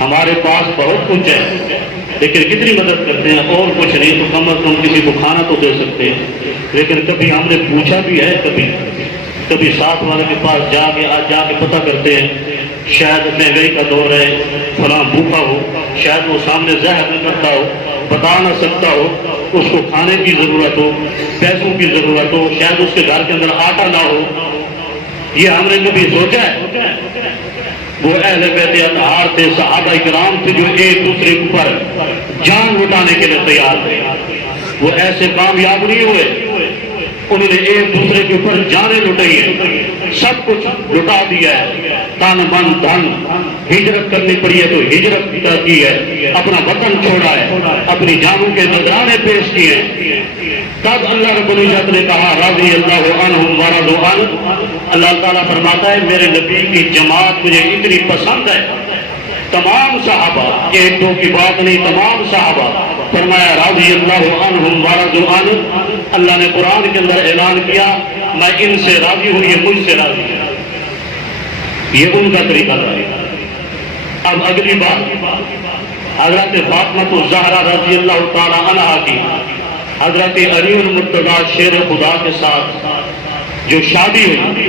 ہمارے پاس بہت کچھ ہے لیکن کتنی مدد کرتے ہیں، اور کچھ نہیں تو کم از کم کسی کو کھانا تو دے سکتے ہیں، لیکن کبھی ہم نے پوچھا بھی ہے، کبھی ساتھ والے کے پاس جا کے پتہ کرتے ہیں، شاید مہنگائی کا دور ہے، فلاں بھوکا ہو، شاید وہ سامنے ظاہر نہ کرتا ہو، بتا نہ سکتا ہو، اس کو کھانے کی ضرورت ہو، پیسوں کی ضرورت ہو، شاید اس کے گھر کے اندر آٹا نہ ہو، یہ ہم نے کبھی سوچا ہے؟ وہ اہل بیت اطہار تھے، صحابہ کرام تھے جو ایک دوسرے کے اوپر جان لٹانے کے لیے تیار تھے، وہ ایسے کامیاب نہیں ہوئے، انہوں نے ایک دوسرے کے اوپر جانیں لٹائی ہیں، سب کچھ لٹا دیا ہے، تن من دھن، ہجرت کرنی پڑی ہے تو ہجرت کی ہے، اپنا وطن چھوڑا ہے، اپنی جانوں کے نذرانے پیش کیے ہیں۔ تب اللہ رب العزت نے کہا رضی اللہ عنہم ورضوا عنہ، اللہ تعالیٰ فرماتا ہے میرے نبی کی جماعت مجھے اتنی پسند ہے، تمام صحابہ، ایک دو کی بات نہیں، تمام صحابہ، فرمایا رضی اللہ عنہم ورضوا عنہ، اللہ نے قرآن کے اندر اعلان کیا میں ان سے راضی ہوں، یہ مجھ سے راضی ہے، یہ ان کا طریقہ تھا۔ اب اگلی بات حضرت فاطمہ الزہرا رضی اللہ تعالی عنہا کی حضرت علی المرتضیٰ شیر خدا کے ساتھ جو شادی ہوئی،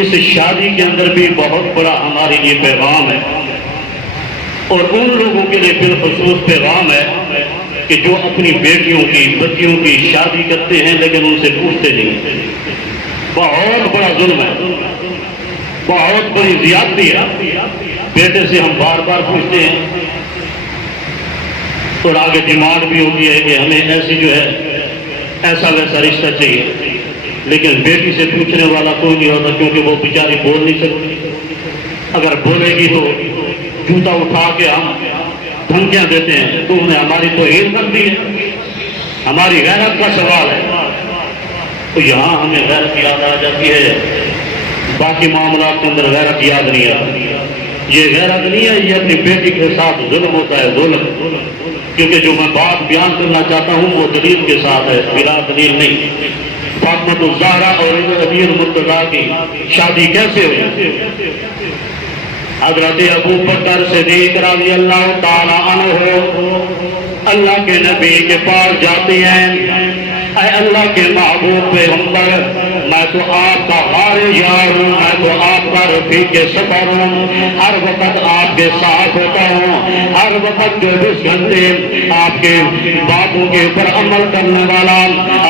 اس شادی کے اندر بھی بہت بڑا ہمارے لیے پیغام ہے، اور ان لوگوں کے لیے بالخصوص پیغام ہے کہ جو اپنی بیٹیوں کی بچیوں کی شادی کرتے ہیں لیکن ان سے پوچھتے نہیں، بہت بڑا ظلم ہے، بہت بڑی زیادتی ہے۔ بیٹے سے ہم بار بار پوچھتے ہیں اور آگے ڈیمانڈ بھی ہوتی ہے کہ ہمیں ایسی جو ہے ایسا ویسا رشتہ چاہیے، لیکن بیٹی سے پوچھنے والا کوئی نہیں ہوتا کیونکہ وہ بیچاری بول نہیں سکتی، اگر بولے گی تو جوتا اٹھا کے ہم دھمکیاں دیتے ہیں، تو انہیں ہماری توہین کر دی ہے، ہماری غیرت کا سوال ہے، تو یہاں ہمیں غیرت یاد آ جاتی ہے، باقی معاملات کے اندر غیرت یاد نہیں آتی۔ یہ غیرت نہیں ہے، یہ اپنی بیٹی کے ساتھ ظلم ہوتا ہے، ظلم، کیونکہ جو میں بات بیان کرنا چاہتا ہوں وہ دلیل کے ساتھ ہے، بلا دلیل نہیں۔ فاطمہ الزہرا اور علی المرتضیٰ کی شادی کیسے ہوئی؟ حضرت ابو بکر صدیق رضی اللہ تعالی عنہ اللہ کے نبی کے پاس جاتے ہیں، اے اللہ کے محبوب پیغمبر، میں تو آپ کا غار یار ہوں، میں تو آپ کا رفیق سفر ہوں، ہر وقت آپ کے ساتھ ہوتا ہوں، ہر وقت 24 گھنٹے آپ کے باتوں کے اوپر عمل کرنے والا،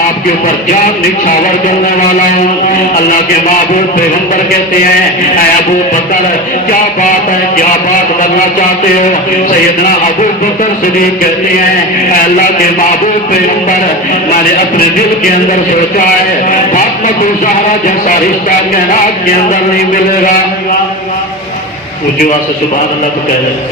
آپ کے اوپر جان نچھاور کرنے والا ہوں۔ اللہ کے محبوب پیغمبر کہتے ہیں اے ابو بکر کیا بات ہے، کیا بات کرنا چاہتے ہو؟ سیدنا ابو بکر صدیق کہتے ہیں اے اللہ کے محبوب پیغمبر، میں نے اپنے دل کے اندر سوچا ہے فاطمہ الزہرا جیسا رشتہ کائنات کے اندر نہیں ملے گا۔ اونچی آواز سے سبحان اللہ تو کہہ رہے،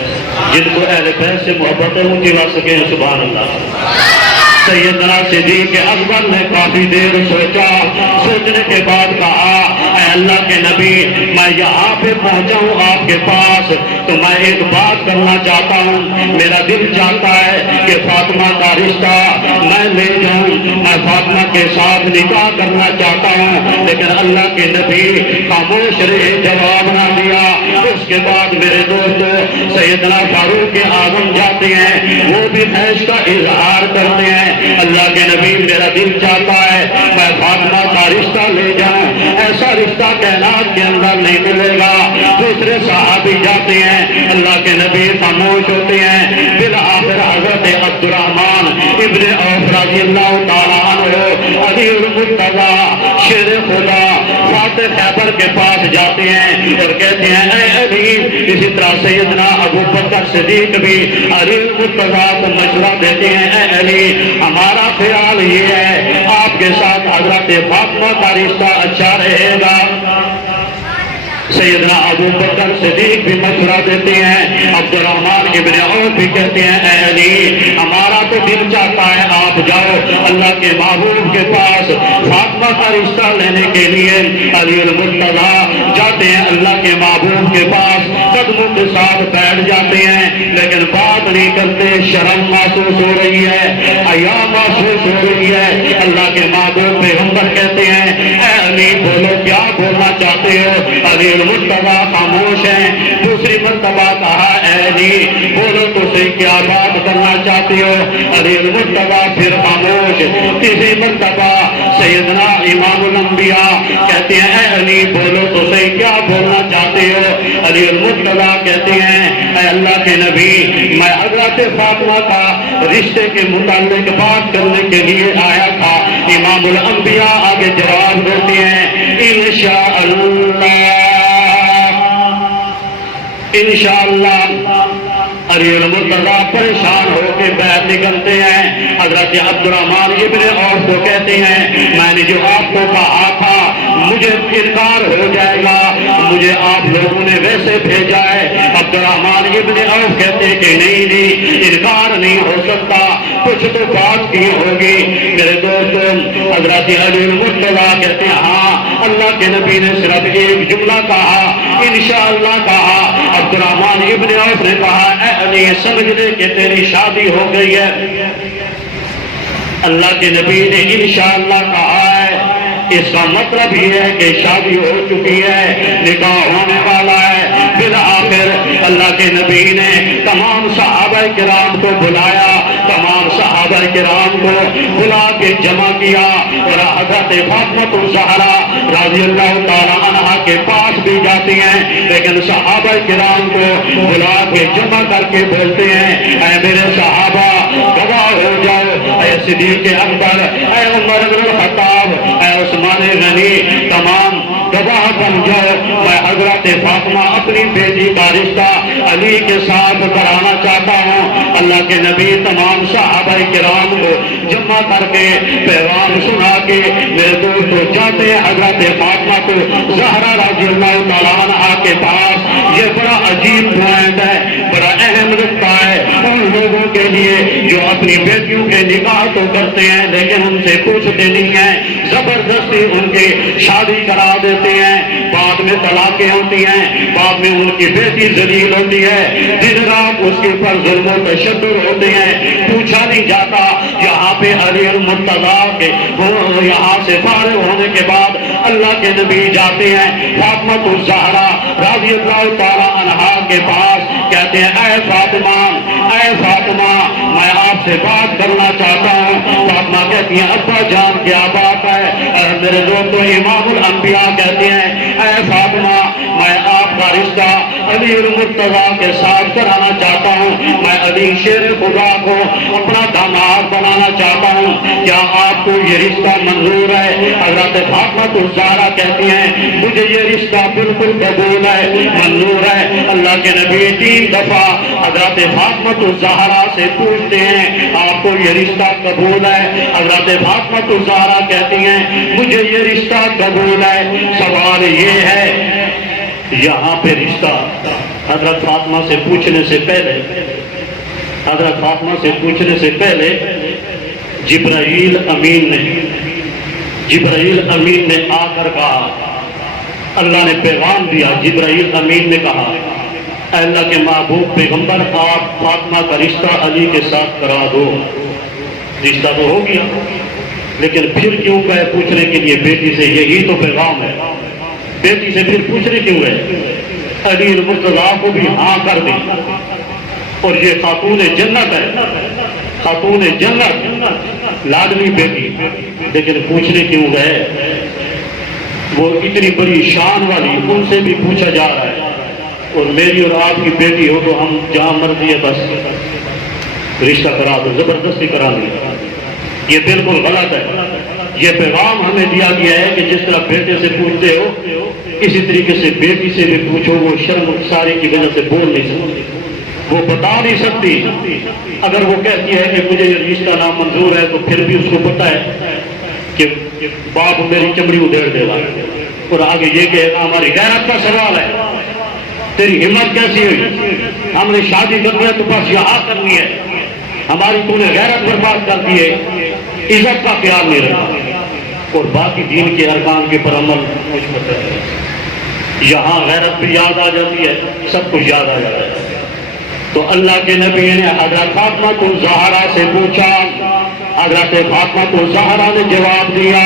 جن کو اہل بیت سے محبت ہے اونچی آواز سے کہیں سبحان اللہ۔ سیدنا صدیق اکبر نے کافی دیر سوچا، سوچنے کے بعد کہا اے اللہ کے نبی، میں یہاں پہ پہنچا ہوں آپ کے پاس تو میں ایک بات کرنا چاہتا ہوں، میرا دل چاہتا ہے کہ فاطمہ کا رشتہ میں لے جاؤں، میں فاطمہ کے ساتھ نکاح کرنا چاہتا ہوں، لیکن اللہ کے نبی خاموش رہے، جواب نہ دیا۔ اس کے بعد میرے دوستو سیدنا فاروق اعظم جاتے ہیں، وہ بھی خواہش کا اظہار کرتے ہیں اللہ کے نبی میرا دل چاہتا ہے میں فاطمہ کا رشتہ لے جاؤں، ایسا رشتہ کائنات کے اندر نہیں ملے گا۔ دوسرے صحابی جاتے ہیں، اللہ کے نبی خاموش ہوتے ہیں، بالآخر حضرت عبد الرحمن ابن عوف رضی اللہ تعالیٰ عنہ علی المرتضیٰ شیر خدا فاتح خیبر کے پاس جاتے ہیں اور کہتے ہیں اے علی، اسی طرح سیدنا ابو بکر صدیق بھی علی المرتضیٰ کو مشورہ دیتے ہیں اے علی، ہمارا خیال یہ ہے آپ کے ساتھ حضرت فاطمہ کا رشتہ اچھا رہے گا۔ سیدنا ابو بکر صدیق بھی مشورہ دیتے ہیں، عبد الرحمن ابن عوف بھی کہتے ہیں اے علی، ہمارا تو دل چاہتا ہے آپ جاؤ اللہ کے محبوب کے پاس، فاطمہ فاطمہ کا رشتہ لینے کے لیے علی المرتضی جاتے ہیں اللہ کے محبوب کے پاس، قدموں کے ساتھ بیٹھ جاتے ہیں، لیکن بات نہیں کرتے، شرم محسوس ہو رہی ہے، حیا محسوس ہو رہی ہے۔ اللہ کے محبوب پیغمبر کہتے ہیں اے علی بولو کیا بولنا چاہتے ہو؟ علی المرتضی خاموش ہیں۔ دوسری مرتبہ کہا اے علی بولو تو صحیح کیا بات کرنا چاہتے ہو؟ علی المرتضی پھر خاموش۔ تیسری مرتبہ سیدنا امام الانبیاء کہتے ہیں اے علی بولو تو صحیح کیا بولنا چاہتے ہو؟ علی المرتضی کہتے ہیں اے اللہ کے نبی میں حضرت فاطمہ کا رشتے کے متعلق بات کرنے کے لیے آیا تھا۔ امام الانبیاء آگے جواب دیتے ہیں انشاءاللہ انشاءاللہ۔ علی المرتضی پریشان ہو کے باہر نکلتے ہیں۔ حضرت عبد الرحمن ابن عوف کو کہتے ہیں میں نے جو آپ کو کہا تھا مجھے انکار ہو جائے گا، مجھے آپ لوگوں نے ویسے بھیجا ہے۔ عبد الرحمن ابن عوف کہتے کہ نہیں انکار نہیں ہو سکتا، کچھ تو بات کی ہوگی۔ میرے دوستوں حضرت علی المرتضی کہتے ہیں ہاں اللہ کے نبی نے صرف ایک جملہ کہا انشاءاللہ کہا۔ عبد الرحمن ابن عوف نے کہا اے علی سمجھ لے کہ تیری شادی ہو گئی ہے۔ اللہ کے نبی نے انشاءاللہ کہا ہے، اس کا مطلب یہ ہے کہ شادی ہو چکی ہے، نکاح ہونے والا ہے۔ بالآخر اللہ کے نبی نے تمام صحابہ کرام کو بلایا، تمام صحابہ کرام کو بلا کے جمع کیا اور حضرت فاطمہ الزہرا رضی اللہ تعالی عنہا کے پاس بھی جاتی ہیں، لیکن صحابہ کرام کو بلا کے جمع کر کے بولتے ہیں اے میرے صحابہ گواہ ہو جاؤ، اے صدیق اکبر، اے عمر بن الخطاب، اے عثمان غنی، تمام گواہ بن جاؤ، میں حضرت فاطمہ اپنی بیٹی کا رشتہ علی کے ساتھ کرانا چاہتا ہوں۔ اللہ کے نبی تمام صحابہ کرام کو جمع کر کے پیغام سنا کے میرے دوستو جاتے ہیں حضرت فاطمہ کو زہرا رضی اللہ تعالیٰ عنہا کے پاس۔ یہ بڑا عجیب پوائنٹ ہے، بڑا اہم نقطہ ہے ان لوگوں کے لیے جو اپنی بیٹیوں کے نکاح تو کرتے ہیں لیکن ان سے پوچھتے نہیں ہیں، زبردستی ان کی شادی کرا دیتے ہیں، بعد میں طلاقیں ہوتی ہیں، بعد میں ان کی بیٹی ذلیل ہوتی ہے، دن رات اس کے اوپر ظلم و تشدد ہوتے ہیں، پوچھا نہیں جاتا۔ یہاں پہ علی المرتضی کے یہاں سے فارغ ہونے کے بعد اللہ کے نبی جاتے ہیں فاطمہ الزہرا رضی اللہ تعالی عنہا کے پاس، کہتے ہیں اے فاطمہ میں آپ سے بات کرنا چاہتا ہوں۔ فاطمہ کہتی ہیں ابا جان کیا بات ہے؟ میرے دوستو امام الانبیاء کہتے ہیں اے فاطمہ میں آپ کا رشتہ علی المرتضی کے ساتھ کرانا چاہتا ہوں، میں علی شیر خدا کو اپنا داماد بنانا چاہتا ہوں، کیا آپ کو یہ رشتہ منظور ہے؟ حضرت فاطمہ الزہرا کہتی ہیں مجھے یہ رشتہ بالکل قبول ہے، منظور ہے۔ اللہ کے نبی 3 دفعہ حضرت فاطمہ الزہرا سے پوچھتے ہیں آپ کو یہ رشتہ قبول ہے؟ حضرت فاطمہ الزہرا کہتی ہیں مجھے یہ رشتہ قبول ہے۔ سوال یہ ہے یہاں پہ رشتہ حضرت فاطمہ سے پوچھنے سے پہلے جبرائیل امین نے آ کر کہا، اللہ نے پیغام دیا، جبرائیل امین نے کہا اے اللہ کے محبوب پیغمبر آپ فاطمہ کا رشتہ علی کے ساتھ کرا دو۔ رشتہ تو ہو گیا لیکن پھر کیوں گئے پوچھنے کے لیے بیٹی سے؟ یہی تو پیغام ہے، بیٹی سے پھر پوچھنے کیوں گئے؟ علی المرتضی کو بھی ہاں کر دی اور یہ خاتون جنت ہے، خاتون جنت لاڈلی بیٹی، لیکن پوچھنے کیوں گئے؟ وہ اتنی بڑی شان والی ان سے بھی پوچھا جا رہا ہے، اور میری اور آپ کی بیٹی ہو تو ہم جہاں مرضی ہے بس رشتہ کرا دو، زبردستی کرا دیں، یہ بالکل غلط ہے۔ یہ پیغام ہمیں دیا گیا ہے کہ جس طرح بیٹے سے پوچھتے ہو اسی طریقے سے بیٹی سے بھی پوچھو۔ وہ شرم ساری کی وجہ سے بول نہیں سکتی، وہ بتا نہیں سکتی۔ اگر وہ کہتی ہے کہ مجھے یہ رشتہ نامنظور ہے تو پھر بھی اس کو پتہ ہے کہ باپ میری چمڑی ادھیڑ دے گا، اور آگے یہ کہ ہماری غیرت کا سوال ہے، تیری ہمت کیسی ہوئی؟ ہم نے شادی کرنی ہے تو بس یہاں کرنی ہے، ہماری تو نے غیرت برباد کر دی ہے، عزت کا خیال نہیں رکھا۔ اور باقی دین کے ارکان کے پر عمل مجھ پر ہے. یہاں غیرت بھی یاد آ جاتی ہے، سب کچھ یاد آ جاتا ہے. تو اللہ کے نبی نے حضرت فاطمہ کو زہرا سے پوچھا. حضرت فاطمہ کو زہرا نے جواب دیا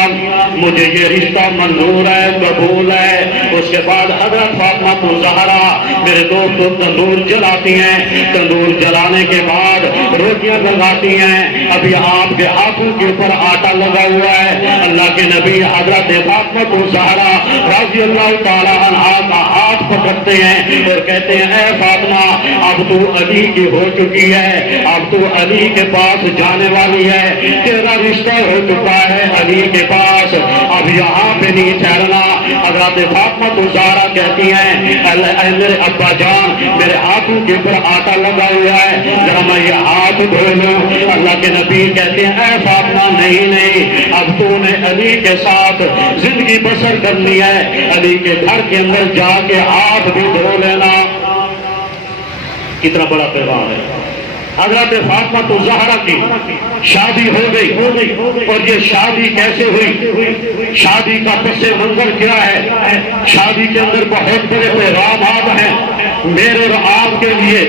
مجھے یہ رشتہ منظور ہے، قبول ہے. اس کے بعد حضرت فاطمہ کو زہرا میرے دوست تندور جلاتی ہیں. تندور جلانے کے بعد روٹیاں لگاتی ہیں. ابھی آپ کے ہاتھوں کے اوپر آٹا لگا ہوا ہے. اللہ کے نبی حضرت فاطمہ کو زہرا رضی اللہ تعالیٰ عنہا کا ہاتھ پکڑتے ہیں اور کہتے ہیں اے فاطمہ اب تو علی کی ہو چکی ہے، اب تو علی کے پاس جانے والی ہے، تیرا رشتہ ہو چکا ہے علی کے پاس، اب یہاں پہ نہیں ٹھہرنا. حضرت فاطمہ تو زہرا کہتی ہیں اے میرے ابا جان میرے ہاتھوں کے اوپر آٹا لگا ہوا ہے، ذرا میں یہ ہاتھ دھو لوں. اللہ کے نبی کہتے ہیں اے فاطمہ نہیں، اب تو نے علی کے ساتھ زندگی بسر کرنی ہے، علی کے گھر کے اندر جا کے ہاتھ بھی دھو لینا. کتنا بڑا پیغام ہے. حضرت فاطمہ تو زہرا کی شادی ہو گئی اور یہ شادی کیسے ہوئی، شادی کا پس منظر کیا ہے. شادی کے اندر بہت بڑے پیغامات ہیں میرے اور آپ کے لیے.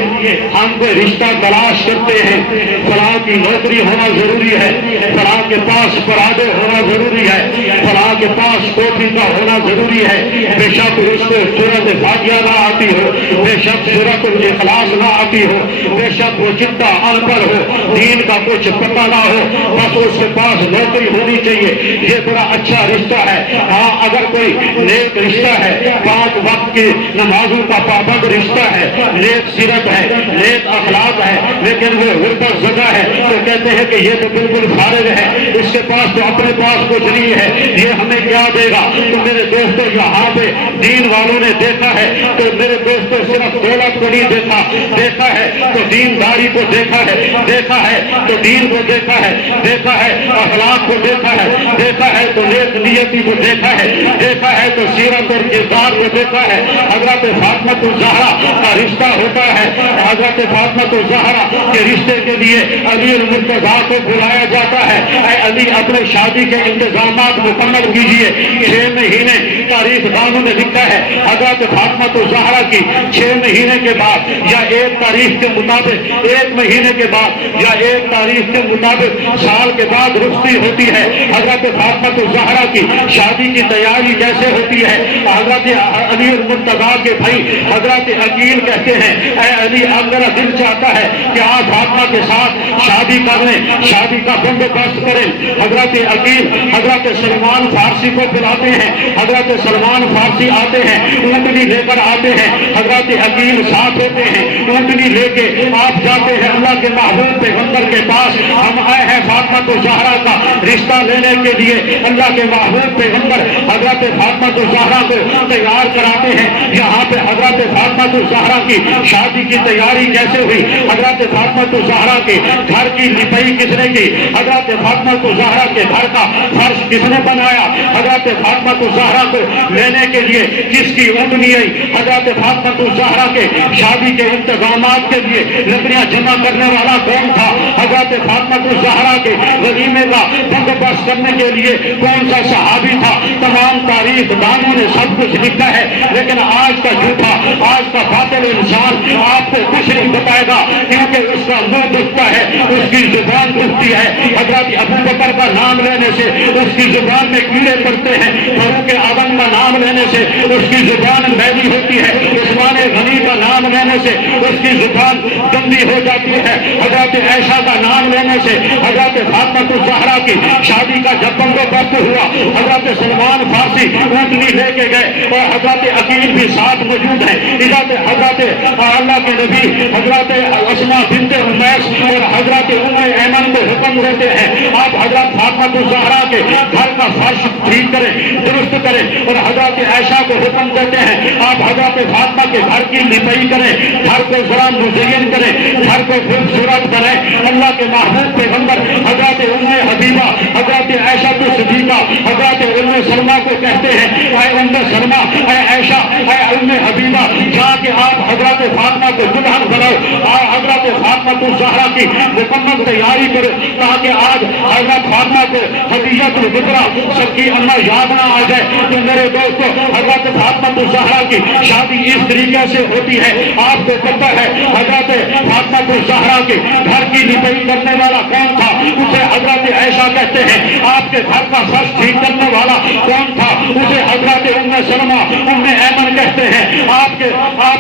ہم کوئی رشتہ تلاش کرتے ہیں، فلاں کی نوکری ہونا ضروری ہے، فلاں کے پاس پرادے ہونا ضروری ہے، فلاں کے پاس کوٹھی کا ہونا ضروری ہے. بے شک اس کو سورۃ فاتحہ نہ آتی ہو، بے شک سورۃ الاخلاص نہ آتی ہو، بے شک وہ چٹا ان پڑھ ہو، دین کا کچھ پتہ نہ ہو، بس اس کے پاس نوکری ہونی چاہیے. یہ بڑا اچھا رشتہ ہے. ہاں اگر کوئی نیک رشتہ ہے، 5 وقت کی نمازوں کا پابند رشتہ ہے، نیک سیرت ہے، نیک اخلاق ہے، لیکن وہ غربت زدہ ہے تو کہتے ہیں کہ یہ تو بالکل فارغ ہے، اس کے پاس تو اپنے پاس کچھ نہیں ہے، یہ ہمیں کیا دے گا. تو میرے دوستوں یہاں پہ دین والوں نے دیکھا ہے تو میرے دوستوں صرف دولت کو نہیں دیکھا ہے تو دینداری کو دیکھا ہے تو دین کو دیکھا ہے اخلاق کو دیکھا ہے تو نیک نیتی کو دیکھا ہے تو سیرت اور کردار کو دیکھا ہے. حضرت فاطمہ الزہرا کا رشتہ ہوتا ہے. حضرت فاطمہ الزہرا کے رشتے کے لیے علی المرتضیٰ کو بلایا جاتا ہے. اے علی اپنے شادی کے انتظامات مکمل کیجیے. 6 مہینے تاریخ دانوں نے لکھا ہے حضرت فاطمہ الزہرا کی 6 مہینے کے بعد یا 1 تاریخ کے مطابق 1 مہینے کے بعد یا 1 تاریخ کے مطابق سال کے بعد رخصتی ہوتی ہے. حضرت فاطمہ الزہرا کی شادی کی تیاری کیسے ہوتی ہے. حضرت علی المرتضیٰ کے بھائی حضرت عقیل کہتے ہیں اے علی اب میرا دل چاہتا ہے کہ آپ فاطمہ کے ساتھ شادی کر لیں، شادی کا بندوبست کریں. حضرت عقیل حضرت سلمان فارسی کو بلاتے ہیں. حضرت سلمان فارسی آتے ہیں، اونٹنی لے کر آتے ہیں. حضرت عقیل ساتھ ہوتے ہیں، اونٹنی لے کے آپ جاتے ہیں اللہ کے محبوب پیغمبر کے پاس. ہم آئے ہیں فاطمہ الزہرا کا رشتہ لینے کے لیے. اللہ کے محبوب پیغمبر حضرت فاطمہ الزہرا کو تیار کراتے ہیں. یہاں پہ حضرت فاطمہ الزہرا کی شادی کی تیاری کیسے ہوئی. حضرت فاطمہ الزہرا کے گھر کی لپائی کس نے کی. حضرت فاطمہ الزہرا کے گھر کا فرش کس نے بنایا. حضرت فاطمہ الزہرا کو لینے کے لیے کس کی اونٹنی آئی. حضرت فاطمہ الزہرا کے شادی کے انتظامات کے لیے لکڑیاں جمع کرنے والا کون تھا. حضرت فاطمہ الزہرا کے ولیمے کا بندوبست کرنے کے لیے کون سا صحابی تھا. تمام تاریخ دانوں نے سب کچھ لکھا ہے، لیکن آج کا جھوٹا آج کا باطل انسان آپ کو کچھ نہیں بتائے گا کیونکہ اس کا منہ دکھتا ہے، اس کی زبان دکھتی ہے. حضرت ابو بکر کا نام لینے سے اس کی زبان میں کیڑے پڑتے ہیں. فاروق اعظم کا نام لینے سے اس کی زبان میلی ہوتی ہے. عثمان غنی کا نام لینے سے اس کی زبان گندی ہو جاتی ہے. حضرت عائشہ کا نام لینے سے حضرت فاطمہ الزہرا کی شادی کا جب بندوبست ہوا حضرت سلمان فارسی اونٹنی لے کے گئے اور حضرت عقیل بھی ساتھ موجود ہیں. حضرت اللہ کے نبی حضرت اسماء بنت امیس اور حضرت ام ایمن کو حکم دیتے ہیں آپ حضرت فاطمہ الزہرا کے گھر کا فرش ٹھیک کریں، درست کریں. اور حضرت عائشہ کو حکم دیتے ہیں آپ حضرت فاطمہ کے گھر کی لپائی کریں، گھر کو ذرا مزین کریں، گھر کو خوبصورت کریں. اللہ کے محبوب پیغمبر حضرت ام حبیبہ حضرت عائشہ صدیقہ حضرت ام سلمہ کو کہتے ہیں اے ام سلمہ، اے عائشہ، اے ام حبیبہ، جا کے آپ حضرت فاطمہ کو دلہن بناؤ اور حضرت فاطمہ الزہرا کی مکمل تیاری کرو تاکہ آج حضرت فاطمہ کو خدیجہ الکبریٰ سب کی اماں یاد نہ آ جائے۔ تو میرے دوستو، حضرت فاطمہ الزہرا کی شادی اس طریقے سے ہوتی ہے۔ آپ کو پتہ ہے حضرت فاطمہ الزہرا کے گھر کی نپائی کرنے والا کون تھا؟ اسے حضرت عائشہ کہتے ہیں۔ آپ کے گھر کا فرش ٹھیک کرنے والا کون تھا؟ اسے حضرت ام سلمہ ام ایمن کہتے ہیں۔ آپ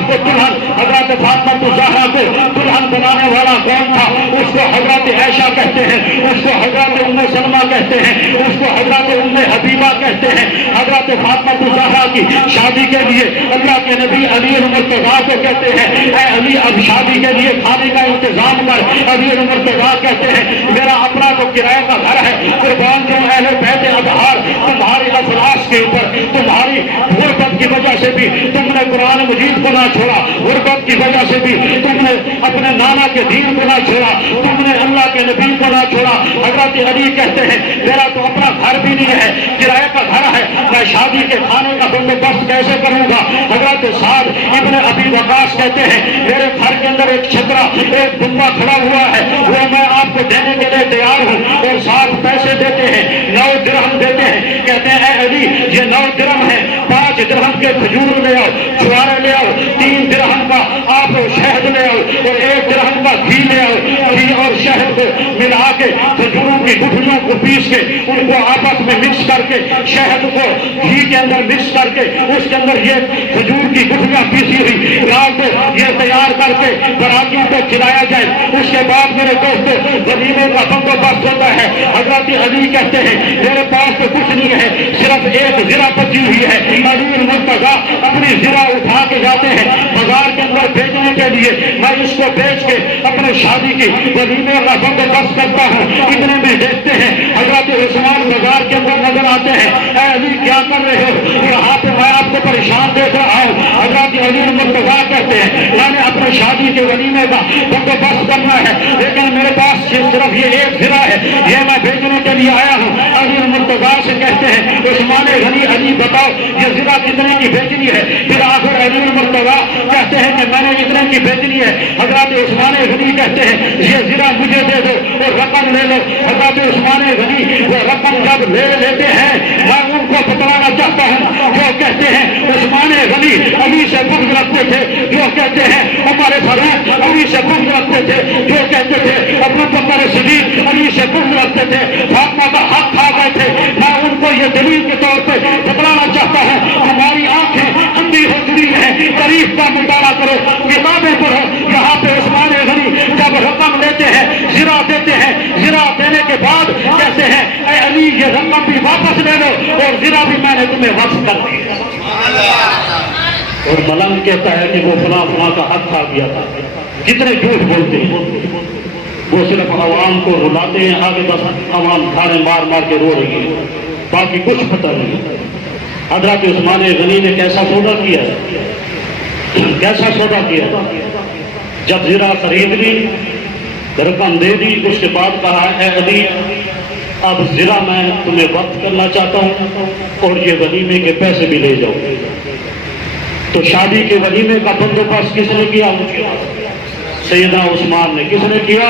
کو دلہن حضرت فاطمہ الزہرا کو دلہن بنانے والا کون تھا؟ اس کو حضرت عائشہ کہتے ہیں، اس کو حضرت ام سلمہ کہتے ہیں، اس کو حضرت ام حبیبہ کہتے ہیں۔ حضرت فاطمہ الزہرا کی شادی کے لیے اللہ کے نبی علی المرتضیٰ کو کہتے ہیں اے علی اب شادی کے لیے کھانے کا انتظام کر۔ علی المرتضیٰ کہتے ہیں میرا اپنا تو کرایہ کا گھر ہے، قربان جو اہل بیت اطہار تمہاری افلاس کے اوپر، تمہاری غربت کی وجہ سے بھی تم نے قرآن مجید کو نہ چھوڑا، غربت کی وجہ سے بھی تم نے اپنے نانا کے دین کو نہ چھوڑا، تم نے اللہ کے نبی کو نہ چھوڑا۔ حضرت علی کہتے ہیں میرا تو اپنا گھر بھی نہیں ہے، کرایہ کا گھر ہے، میں شادی کے کھانے کا بندوبست کیسے کروں گا؟ حضرت سعد ابن ابی وقاص کہتے ہیں میرے گھر کے اندر ایک چھترا ایک دمبا کھڑا ہوا ہے، وہ میں آپ کو دینے کے لیے تیار ہوں، اور 7 پیسے دیتے ہیں، 9 درہم دیتے ہیں۔ کہتے ہیں اے علی یہ 9 درہم ہے، 5 درہم کے کھجور لے آؤ، چھوارے لے آؤ، 3 درہم کا آپ شہد لے آؤ، اور 1 درہم کا گھی لے آؤ۔ گھی اور شہد کو ملا کے کھجوروں کی گٹھلیوں کو پیس کے ان کو آپس میں مکس کر کے شہد کو گھی کے اندر مکس کر کے اس کے اندر یہ کھجور کی گٹھلیاں پیسی ہوئی ڈال دو، یہ تیار کر کے براتیوں کو کھلایا جائے۔ اس کے بعد میرے دوستو ولیمے کا بندوبست ہوتا ہے۔ حضرت علی کہتے ہیں میرے پاس تو کچھ نہیں ہے، صرف ایک زرہ بچی ہوئی ہے۔ علی المرتضیٰ اپنی زرہ اٹھا کے جاتے ہیں بازار کے اندر بیچنے کے لیے، میں اس کو بیچ کے اپنے شادی کی ولیمے کا بندوبست کرتا ہوں۔ اتنے میں دیکھتے ہیں حضرت عثمان بازار کے اندر نظر آتے ہیں، اے علی کیا کر رہے ہو؟ یہاں پہ میں آپ کو پریشان دیکھ رہا ہوں۔ حضرت علی المرتضیٰ کہتے ہیں میں نے اپنے شادی کے ولیمے کا بندوبست کرنا ہے، لیکن میرے پاس صرف یہ ایک زرہ ہے، یہ میں بیچنے کے لیے آیا ہوں۔ علی المرتضیٰ سے کہتے ہیں عثمان غنی علی بتاؤ یہ زرہ کتنے کی بیچنی ہے؟ پھر آخر علی المرتضیٰ کہتے ہیں کہ میں نے اتنے کی بیچنی ہے۔ حضرت عثمان غنی کہتے ہیں یہ زرہ مجھے دے دو اور رقم لے لو۔ حضرت عثمان غنی وہ رقم جب لے لیتے ہیں میں ان کو بتلانا چاہتا ہوں جو کہتے ہیں عثمان غنی علی سے بغض رکھتے تھے، جو کہتے ہیں عمر فاروق علی سے بغض رکھتے تھے، جو کہتے تھے ابو بکر صدیق علی سے بغض رکھتے تھے، فاطمہ کا حق کھا گئے تھے۔ میں ان کو یہ دلیل کے طور پہ بتلانا چاہتا ہوں ہماری آنکھیں اندھی ہو چکی ہیں، تاریخ کا مطالعہ کرو، کتابیں پڑھو۔ یہاں پہ عثمان غنی جب رقم لیتے ہیں زرہ دیتے ہیں، زرہ دینے کے بعد کہتے ہیں اے علی یہ رقم بھی واپس لے لو اور زرہ بھی میں نے تمہیں وقف کر دی۔ اور ملنگ کہتا ہے کہ وہ فلاں فلاں کا حق کھا گیا تھا۔ کتنے جھوٹ بولتے ہیں، وہ صرف عوام کو رلاتے ہیں، آگے بس عوام کھانے مار مار کے رو رہی ہے، باقی کچھ پتہ نہیں۔ حضرت عثمان غنی نے کیسا سودا کیا ہے، کیسا سودا کیا؟ جب زرہ خرید لی رقم دے دی، اس کے بعد کہا اے علی اب زرہ میں تمہیں وقف کرنا چاہتا ہوں اور یہ ولیمے کے پیسے بھی لے جاؤ۔ تو شادی کے ولیمے کا بندوبست کس نے کیا؟ سیدنا عثمان نے۔ کس نے کیا؟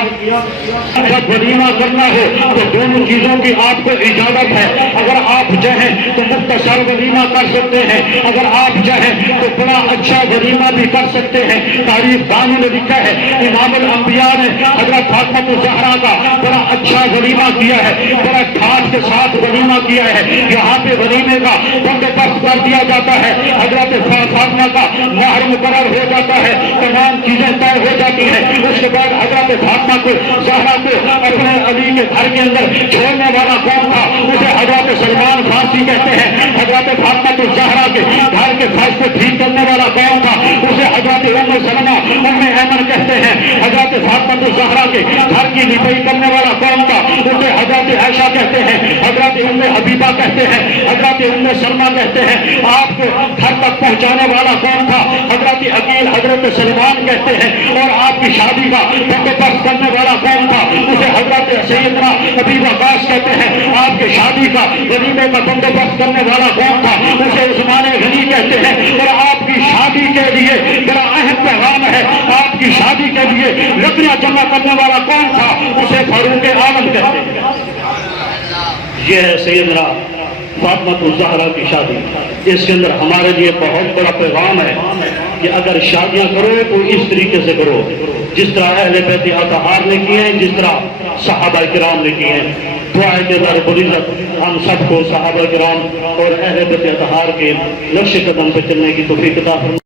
جب ولیمہ کرنا ہو تو دونوں چیزوں کی آپ کو اجازت ہے۔ اگر آپ چاہیں تو مختصر ولیمہ کر سکتے ہیں، اگر آپ چاہیں تو بڑا اچھا ولیمہ بھی کر سکتے ہیں۔ تاریخ دانوں نے لکھا ہے امام الانبیاء نے حضرت فاطمہ الزہرا کا بڑا اچھا ولیمہ کیا ہے، بڑا ٹھاٹ کے ساتھ ولیمہ کیا ہے۔ یہاں پہ ولیمے کا بندوبست کر دیا جاتا ہے، حضرت فاطمہ کا مہر مقرر ہو جاتا ہے، تمام چیزیں طے ہو جاتی ہیں۔ اس کے بعد حضرت فاطمہ کو زہرا کو اپنے علی کے گھر کے اندر چھوڑنے والا کون تھا؟ اسے حضرت سلمان فارسی کہتے ہیں۔ حضرت فاطمہ کو زہرا کے گھر کے فرش کو ٹھیک کرنے والا کون تھا؟ اسے حضرت ام سلمہ ام ایمن کہتے ہیں۔ حضرت فاطمہ کو زہرا کے گھر کی نپائی کرنے والا کون تھا؟ اسے حضرت عائشہ کہتے ہیں، حضرت ام حبیبہ کہتے ہیں، حضرت ام سلمہ کہتے ہیں۔ آپ کو گھر تک پہنچانے والا کون تھا؟ حضرت عقیل حضرت سلمان کہتے ہیں۔ اور آپ کی شادی کا بندوبست کرنے والا کون تھا؟ اسے حضرت سیدنا ابی وقاص کہتے ہیں۔ آپ کے شادی کا ولیمے کا بندوبست کرنے والا کون تھا؟ اسے عثمان غنی کہتے ہیں۔ اور آپ کی شادی کے لیے بڑا اہم پیغام ہے، آپ کی شادی کے لیے لکڑیاں جمع کرنے والا کون تھا؟ اسے فاروق اعظم کہتے ہیں۔ یہ ہے سیدنا فاطمہ الزہرا کی شادی۔ اس کے اندر ہمارے لیے بہت بڑا پیغام ہے کہ اگر شادیاں کرو تو اس طریقے سے کرو جس طرح اہل بیت اطہار نے کیے ہیں، جس طرح صحابہ کرام نے کیے ہیں۔ دعا ہے کہ اللہ رب العزت ہم سب کو صحابہ کرام اور اہل بیت اطہار کے نقش قدم پہ چلنے کی توفیق عطا فرمائے۔